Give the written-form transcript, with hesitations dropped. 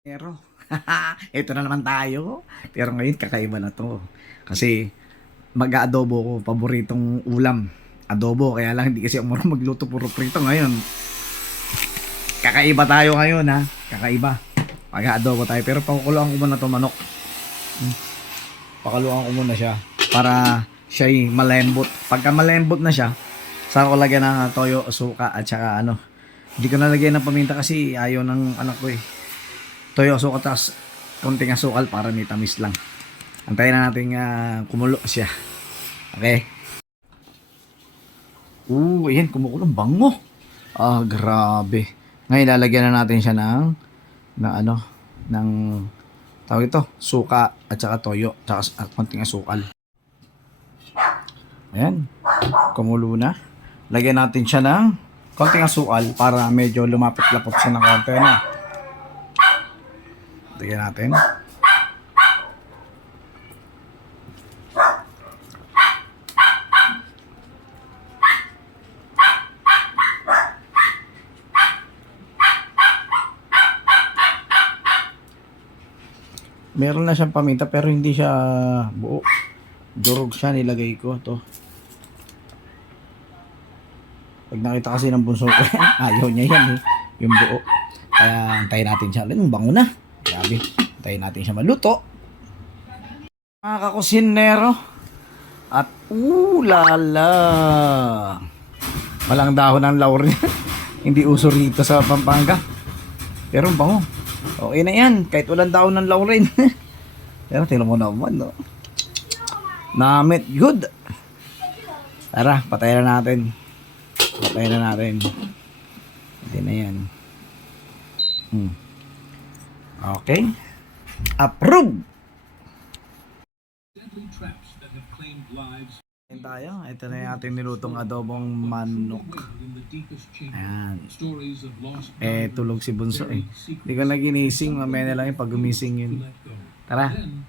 Pero, ito na naman tayo. Pero ngayon, kakaiba na to. Kasi, mag-adobo ko. Paboritong ulam. Adobo. Kaya lang, hindi kasi ako marunong magluto. Puro prito ngayon. Kakaiba tayo ngayon, ha? Kakaiba. Mag-adobo tayo. Pero pakukuluan ko muna to manok. Pakuluan ko muna siya. Para siya'y malembot. Pagka malembot na siya, saka ko lagyan ng toyo, suka, at saka ano. Hindi ko nalagyan ng paminta kasi ayaw ng anak ko eh. Toyo, suka, tas konting asukal para may tamis lang. Antayin na natin kumulo siya. Okay? Ayan, kumukulong bango. Grabe. Ngayon, lalagyan na natin siya ng tawag ito, suka at saka toyo, at konting asukal. Ayan, kumulo na. Lagyan natin siya ng konting asukal para medyo lumapot-lapot siya ng konti na. Lagyan natin. Meron na siyang paminta pero hindi siya buo. Durog siya, nilagay ko to. Pag nakita kasi ng bunso ko yan, ayaw niya yan eh, yung buo. Kaya antayin natin siya. Alam, bango na. Grabe. Antayin natin siya maluto. Mga kakusinero. At lala. Walang dahon ng laurel. Hindi uso rito sa Pampanga. Pero bango. Okay na yan. Kahit walang dahon ng laurel. Pero tingnan mo naman, no? Namit good. Tara, patayin na natin. Patayin na natin. Hindi na yan. Okay. Approve. Ayan tayo. Ito na yung ating nilutong adobong manok. Ayan. Tulog si Bunso eh. Hindi ko na ginising. Mamaya na lang yung pag gumising yun. Tara. Kain.